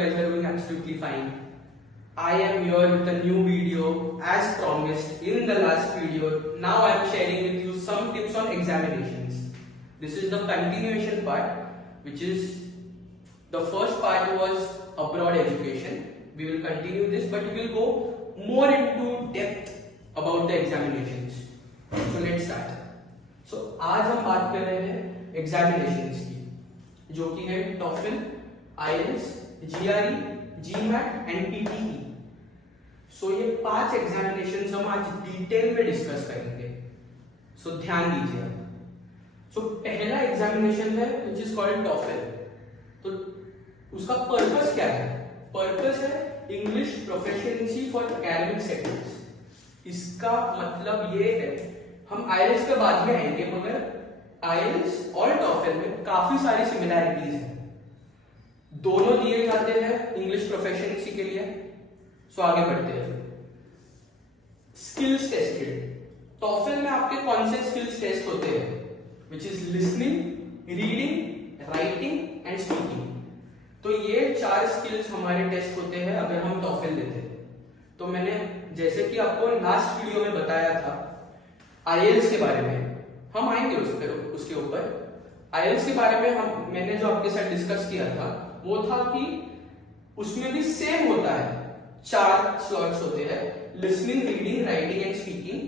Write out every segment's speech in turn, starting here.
guys are doing absolutely fine. I am here with a new video as promised in the last video. Now I am sharing with you some tips on examinations. This is the continuation part, which is the first part was abroad education. We will continue this, but we will go more into depth about the examinations. So let's start. So आज हम बात कर रहे हैं examinations की, जो कि है TOEFL, IELTS, GRE, GMAT and PTE. So ये 5 examinations हम आज डिटेल में डिस्कस करेंगे. So ध्यान दीजिए. So पहला examination है which is called TOEFL. तो उसका पर्पस क्या है? पर्पस है English proficiency for academic settings. इसका मतलब ये है, हम आईएलटीएस के बाद में आएंगे, मगर आईएलटीएस और टॉफल में काफी सारी सिमिलैरिटीज हैं. दोनों दिए जाते हैं इंग्लिश प्रोफिशिएंसी के लिए. सो आगे बढ़ते हैं. Skills tested. टॉफल में आपके कौन से स्किल्स टेस्ट होते हैं? Which is listening, reading, writing and speaking. तो ये 4 स्किल्स हमारे टेस्ट होते हैं अगर हम टॉफल लेते हैं. तो मैंने जैसे कि आपको लास्ट वीडियो में बताया था आईएलटीएस के बारे में, हम आएंगे उसके ऊपर. आईएलटीएस के बारे में मैंने जो आपके साथ डिस्कस किया था वो था कि उसमें भी सेम होता है. 4 स्लॉट्स होते हैं, listening, reading, writing and speaking.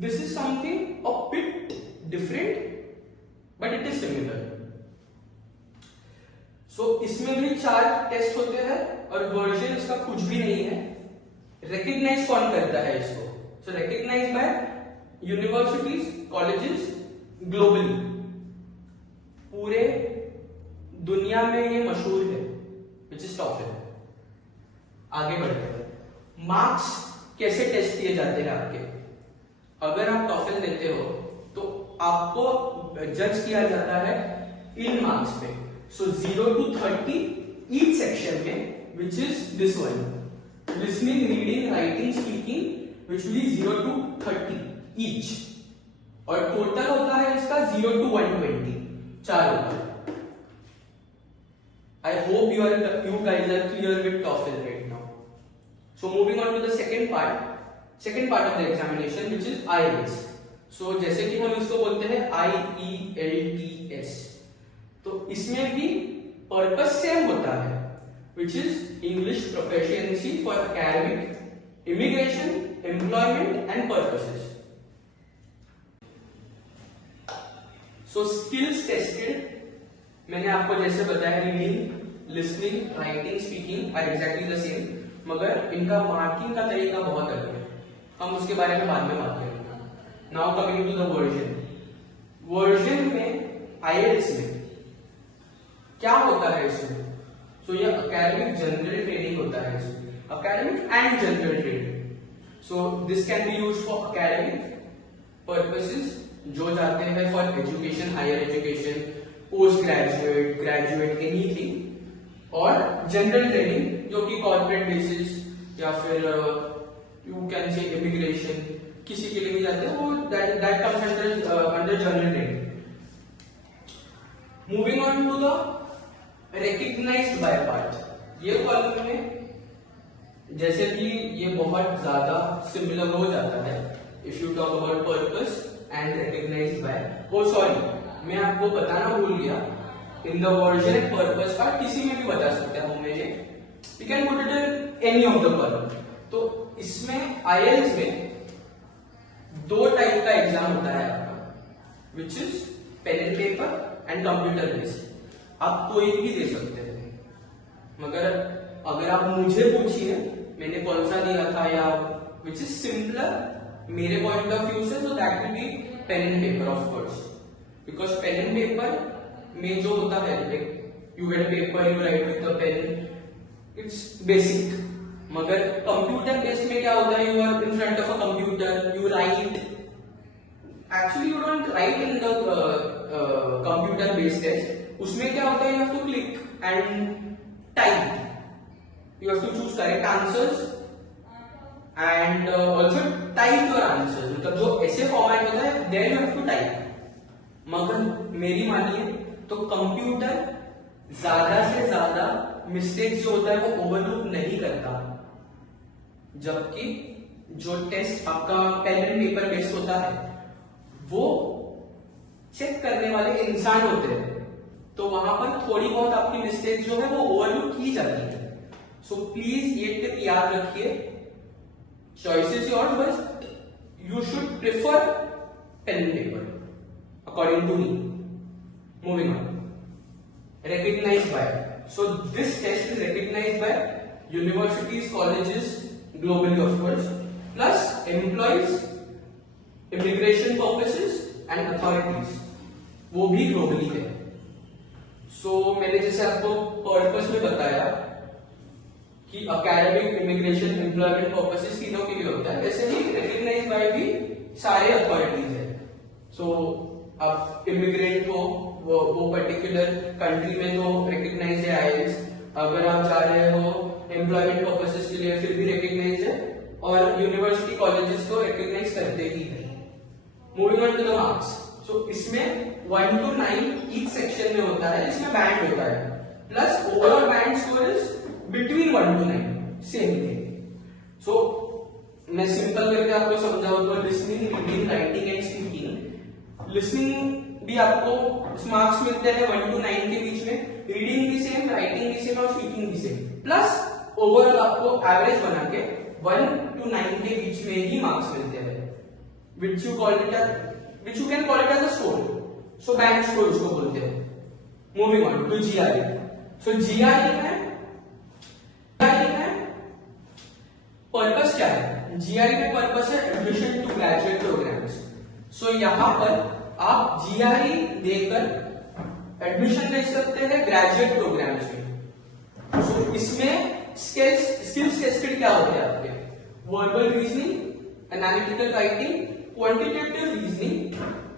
This is something a bit different but it is similar. So इसमें भी 4 टेस्ट होते हैं और वर्जन इसका कुछ भी नहीं है. रिकॉग्नाइज कौन करता है इसको? So recognize by universities, colleges globally. पूरे दुनिया में ये मशहूर है, विच इज टॉफल. आगे बढ़ते हैं. मार्क्स कैसे टेस्ट किए जाते हैं आपके? अगर आप टॉफल देते हो तो आपको जज किया जाता है इन मार्क्स पे. So 0 to 30 each section में, which is this one, listening, reading, writing, speaking, which will be 0 to 30 each. और टोटल होता है इसका 0 to 120, 4 होता है. I hope you guys are clear with TOEFL right now. So moving on to the second part of the examination, which is IELTS. So जैसे कि हम इसको बोलते हैं IELTS. तो इसमें भी पर्पस सेम होता है, which is English proficiency for academic, immigration, employment and purposes. So skills tested मैंने आपको जैसे बताया, reading, listening, writing, speaking are exactly the same, मगर इनका मार्किंग का तरीका बहुत अलग है. हम उसके बारे में बाद में बात करेंगे. Now coming to the version में आईएलटीएस में क्या होता है इसमें? सो ये एकेडमिक जनरल ट्रेनिंग होता है इसमें, academic and general training. So this can be used for academic purposes, जो जाते हैं for education, higher education, post graduate, graduate, anything. और जनरल ट्रेनिंग जो कि कॉर्पोरेट बेसिस या फिर यू कैन से इमिग्रेशन, किसी के लिए भी जाते हैं, वो that comes under general training. Moving on to the recognized by part. ये कॉलम में जैसे कि ये बहुत ज्यादा सिमिलर हो जाता है if you talk about purpose and recognized by. Oh sorry, मैं आपको बताना भूल गया, in the version and purpose part किसी में भी बता सकता हूं मैं ये. You can put it in any of the column. तो इसमें आईएलटीएस में 2 टाइप का एग्जाम होता है आपका, which is pen and paper and computer based. आप कोई भी दे सकते हैं, मगर अगर आप मुझे पूछिए मैंने कौन सा दिया था या विच इज सिंपलर मेरे पॉइंट ऑफ व्यू से, तो that will be pen and paper of course. Because pen and paper में जो होता है, you get paper, you write with the pen, it's basic. मगर कंप्यूटर बेस्ड में क्या होता है, you are in front of a computer, you write. Actually you don't write in the computer based test. उसमें क्या होता है, you have to click and type, you have to choose correct answers and also type your answers. मतलब जो ऐसे format होता है there you have to type. मगर मेरी मानिए तो कंप्यूटर ज्यादा से ज्यादा मिस्टेक्स जो होता है वो ओवरलुक नहीं करता, जबकि जो टेस्ट आपका पेन एंड पेपर बेस्ड होता है वो चेक करने वाले इंसान होते हैं, तो वहां पर थोड़ी बहुत आपकी मिस्टेक जो है वो ओवरलुक की जाती है। सो प्लीज ये टिप याद रखिए, choice is yours, but you should prefer pen and paper according to me. Moving on, recognized by, so this test is recognized by universities, colleges globally of course, plus employees, immigration purposes and authorities, वो भी globally है। so मैंने जैसे आपको purpose में बताया कि academic, immigration, employment purposes तीनों के लिए होता है, वैसे ही recognized by भी सारे authorities है। so आप इमिग्रेंट हो वो पर्टिकुलर कंट्री में तो रिकग्नाइज है आईएलटीएस, अगर आप जा रहे हो एम्प्लॉयमेंट पर्पसेस के लिए फिर भी रिकग्नाइज है, और यूनिवर्सिटी कॉलेजेस को रिकग्नाइज करते ही है। Moving on to the marks, so इसमें 1 to 9 ईच सेक्शन में होता है, इसमें बैंड होता है, plus overall band score is between 1 to 9, same thing. So मैं सिंपल करके आपको समझाऊं तो listening, reading, writing and speaking, listening भी आपको मार्क्स मिलते हैं 1 to 9 के बीच में, रीडिंग भी सेम, राइटिंग भी सेम और स्पीकिंग भी सेम, प्लस ओवरऑल आपको एवरेज बना के 1 to 9 के बीच में ही मार्क्स मिलते हैं, which you can call it as a score, so band score उसको बोलते हैं। Moving on to GRE, so GRE में पर्पस क्या है? जीआरई में पर्पस है admission to graduate programs. So यहाँ पर आप जीआरई देकर एडमिशन ले सकते हैं ग्रेजुएट प्रोग्राम्स में। सो इसमें स्किल्स टेस्टेड क्या होते हैं आपके? Verbal reasoning, analytical writing, quantitative reasoning,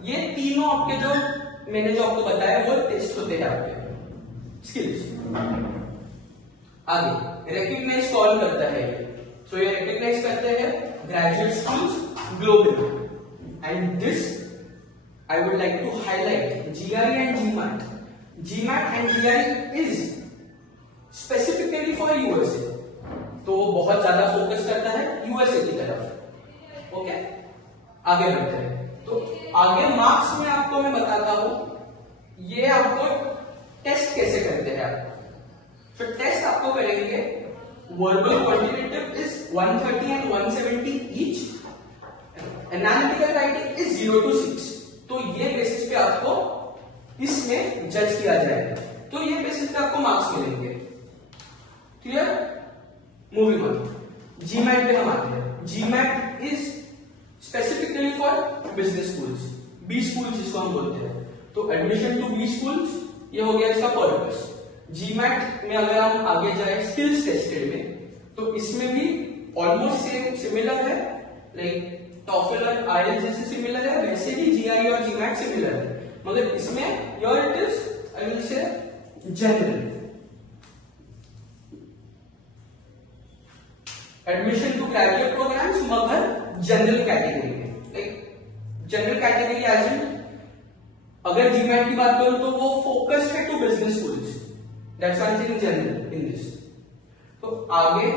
ये तीनों आपके जो मैंने जो आपको बताया वो टेस्ट होते हैं आपके स्किल्स। आगे रिकग्नाइज कौन करता है? सो ये रिकग्नाइज करते हैं graduate schools globally, and this I would like to highlight GRE and GMAT. GMAT and GRE is specifically for USA, तो वो बहुत ज्यादा फोकस करता है यूएसए की तरफ। ओके, आगे बढ़ते हैं। तो आगे मार्क्स में आपको मैं बताता हूं, ये आपको टेस्ट कैसे करते हैं आप। तो टेस्ट आपको करेंगे, verbal quantitative is 130 and 170 each, analytical writing is 0 to 6, तो ये बेसिस पे आपको इसमें जज किया जाएगा, तो ये बेसिस पे आपको मार्क्स मिलेंगे। क्लियर? मूविंग ऑन, जीमैट पे हम आते हैं। GMAT is specifically for business schools, B schools जिसको हम बोलते हैं। तो एडमिशन टू बी स्कूल्स, ये हो गया इसका पर्पस। जीमैट में अगर हम आगे जाए स्किल्स टेस्टेड में, तो इसमें भी ऑलमोस्ट सेम सिमिलर है, लाइक टॉफल और आईएलटीएस जैसे सिमिलर है, वैसे ही जीआरई और जीमैट सिमिलर है, मगर इसमें your it is I will say general. Admission to graduate programs मगर जनरल कैटेगरी में, like general category as in अगर जीमैट की बात करूं तो वो फोकस्ड है to business schools, that's why I am general in this. तो आगे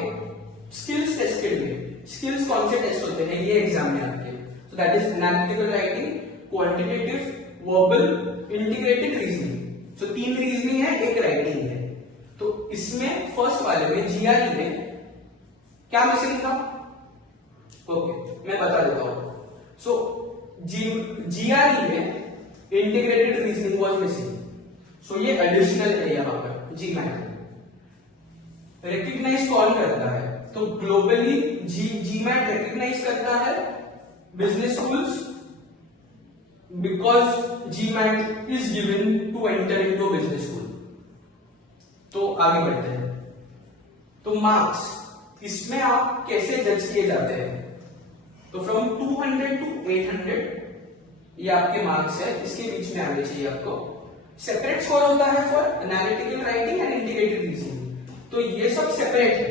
स्किल्स टेस्टेड में, स्किल्स कौन से टेस्ट होते हैं ये एग्जाम में आपके? So that is analytical writing, quantitative, verbal, integrated reasoning. So 3 reasoning है, 1 राइटिंग है। तो इसमें फर्स्ट वाले में जीआरई में क्या मिसिंग था? ओके, मैं बता देता हूं। सो जीआरई में इंटीग्रेटेड रीजनिंग वाज मिसिंग, सो ये एडिशनल है यहां पर जीमैट। रिकग्नाइज कौन करता है? तो ग्लोबली जीमैट रिकग्नाइज करता है business schools, because GMAT is given to enter into business school. तो आगे बढ़ते हैं। तो मार्क्स, इसमें आप कैसे जज किए जाते हैं? तो फ्रॉम 200 to 800 ये आपके मार्क्स है, इसके बीच में आने चाहिए आपको। सेपरेट स्कोर होता है for analytical writing and integrated reasoning, तो ये सब सेपरेट है।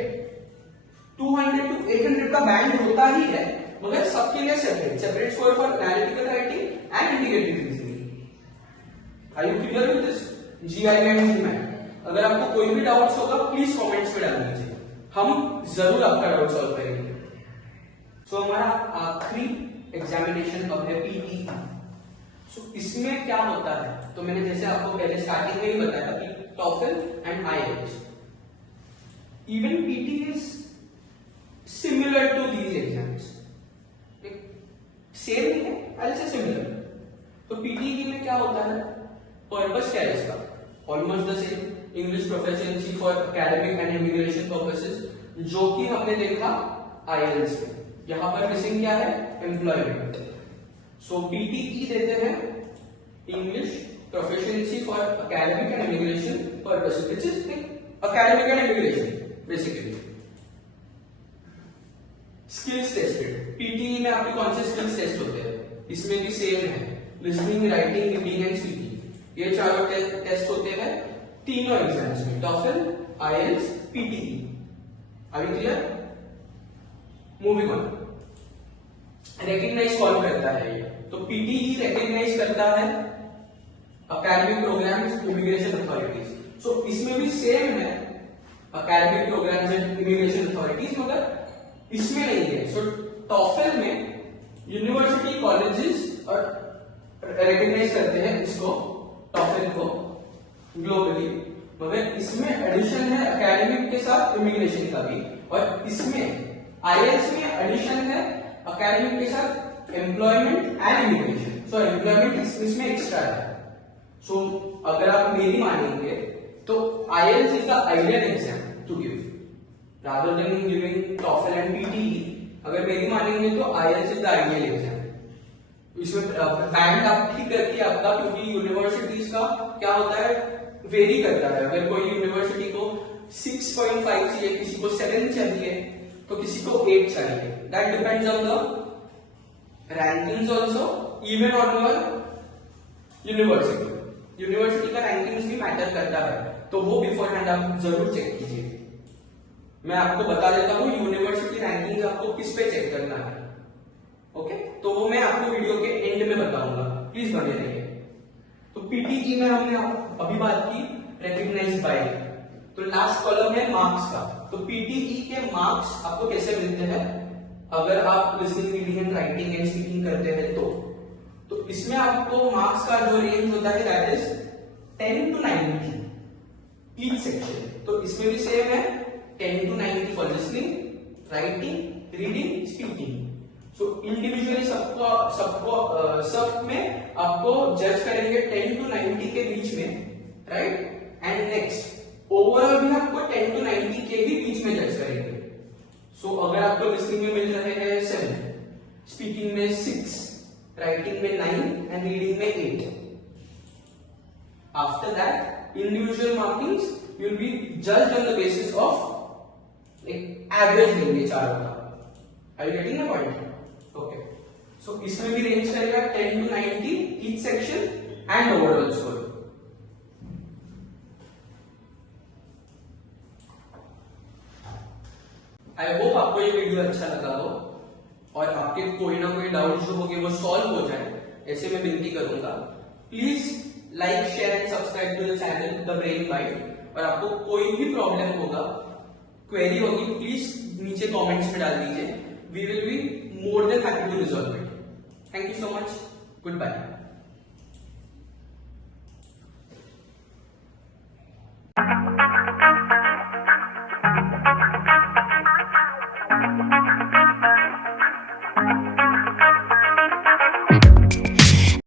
200 to 800 का बैंड होता ही है, मगर सबके लिए separate score for analytical writing and integrated reasoning. Are you clear with this? GRE and GMAT. अगर आपको कोई भी डाउट्स होगा प्लीज कमेंट्स में डाल दीजिए, हम जरूर आपका डाउट सॉल्व करेंगे। सो हमारा आखिरी एग्जामिनेशन कब है? पीटी। सो इसमें क्या होता है, तो मैंने जैसे आपको पहले स्टार्टिंग में ही बताया कि TOEFL and IELTS, even PT is similar to these exams, same ही है, आई से सिमिलर। तो पीटी में क्या होता है, पर्पस क्या है इसका? Almost the same, English proficiency for academic and immigration purposes, जो कि हमने देखा आईएलटीएस में। यहां पर मिसिंग क्या है? एम्प्लॉयमेंट। सो पीटीई देते हैं English proficiency for academic and immigration purposes, which is academic and immigration basically. Skills tested, PTE में आपके कौन से स्किल्स टेस्ट होते हैं? इसमें भी सेम है, listening, writing, reading and speaking. ये चारों टेस्ट होते हैं तीनों एग्जाम्स में, टॉफल, आईएलटीएस, पीटीई। अभी क्लियर? Moving on. रिकॉग्नाइज कौन करता है ये? तो पीटीई रिकॉग्नाइज करता है academic programs, immigration authorities. So इसमें भी सेम है, academic programs and immigration authorities, मगर इसमें नहीं है। सो टॉफल में यूनिवर्सिटी, कॉलेजेस और रिकॉग्नाइज करते हैं इसको, टॉफल को ग्लोबली, मगर इसमें एडिशन है एकेडमिक के साथ इमिग्रेशन का भी, और इसमें आईएलटीएस में एडिशन है एकेडमिक के साथ employment and immigration. So employment इसमें एक्स्ट्रा है। सो अगर आप मेरी मानेंगे तो IELTS is the ideal exam to give rather than giving TOEFL and PTE. अगर मेरी मानेंगे तो IELTS is the ideal exam. इसमें बैंड आप ठीक करती है आपका, क्योंकि यूनिवर्सिटीज का क्या होता है, वेरी करता है। अगर कोई यूनिवर्सिटी को 6.5 चाहिए, किसी को 7 चाहिए, तो किसी को 8 चाहिए। That depends on the rankings also, even on your university. University का रैंकिंग्स भी मैटर करता है, तो वो बिफोर हैंड आप जरूर चेक कीजिए। मैं आपको बता देता हूँ यूनिवर्सिटी रैंकिंग्स आपको किस पे चेक करना है, ओके? तो वो मैं आपको वीडियो के एंड में बताऊंगा, प्लीज बने रहिए। तो पीटीई में हमने अभी बात की रिकॉग्नाइज्ड बाय, तो लास्ट कॉलम है मार्क्स का। तो पीटीई के मार्क्स आपको कैसे मिलते हैं? अगर आप listening, reading and writing and speaking करते हैं तो इसमें आपको मार्क्स का जो रेंज होता है that is 10 to 90 each section. तो इसमें भी सेम है, 10 to 90 for listening, writing, reading, speaking. So individually सब में आपको जज करेंगे 10 to 90 के बीच में, राइट? एंड नेक्स्ट ओवरऑल भी आपको 10 to 90 के ही बीच में जज करेंगे। सो अगर आपको लिसनिंग में मिल रहे हैं 7, स्पीकिंग में 6, राइटिंग में 9 एंड रीडिंग में 8, after that individual markings will be judged on the basis of एक एवरेज लेंगे चारों का। Are you getting the point? Okay. So इसमें भी रेंज करेगा 10 to 90 each section and overall score. I hope आपको ये वीडियो अच्छा लगा हो और आपके कोई ना कोई डाउट जो होंगे वो सॉल्व हो जाए, ऐसे मैं विनती करूंगा। Please like, share and subscribe to the channel the brain bite. और आपको कोई भी प्रॉब्लम होगा, क्वेरी होगी, प्लीज नीचे कमेंट्स में डाल दीजिए। We will be more than happy to resolve it. Thank you so much, good bye.